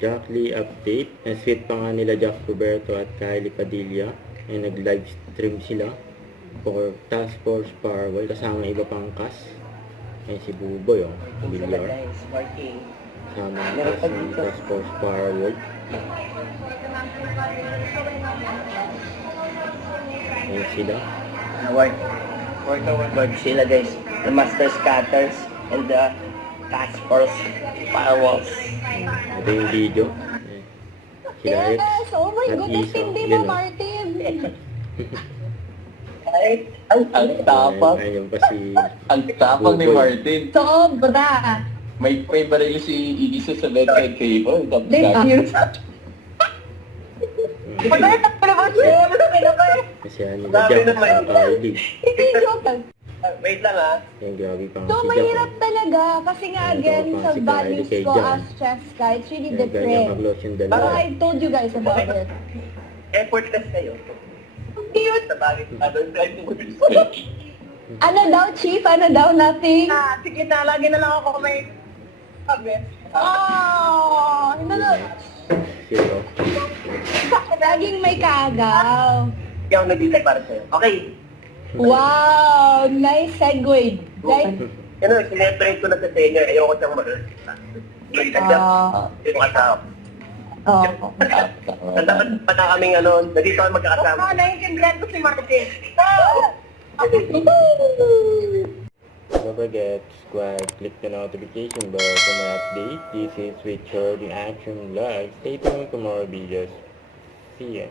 Jack Lee update. Na-sweet pa nga nila Jack Roberto at Kylie Padilla. Ay nag-live stream sila for Task Force Powerball kasama iba pang cast. Ay si Buboy, Bilyar. Kasama ang cast ng Task Force Powerball. Ayan sila. Work sila guys. The Master Scatters and the Task Force Firewalls. Ito yung video. Sila X. Yes! Oh my at goodness, Isa. hindi Yun, mo, oh. Martin! Ang tapang. Ayun pa si Ang tapang ni Buboy. Martin. Sobra! May baril si Isa sa bedside table. Tapos Thank gagawin. you. Pagkakita ko naman siya! Kasi ano na Jack at Kylie. Hindi joke lang. Wait lang ah. Yung grabe pang So, si Jack. mahirap talaga kasi nga Ayun, again ito, sa si values Kylie ko kay Jan. as chess guy, it's really Ganyan different. mag-loss yung Pero dalawa. I told you guys about it. Effortless kayo. Cute! Sa bagay. Ano daw, Chief? Ano daw, nothing? Sige na, lagi na lang ako may sabi. Oh! Hindi na. Zero. Laging may kaagaw. Hindi ako nag-decide para sa'yo. Okay. Wow! Nice segue. Right? Ano, sinetrade ko na sa senior. Ayoko siyang mag-decide. Yung asawa. Oh. Natapat pa na kaming ano, nandito kami magkakasama. Naiintindihan ko si Martin. Don't forget to subscribe, click the notification bell for my update. This is Richard in Action Live. Stay tuned for more videos. See ya.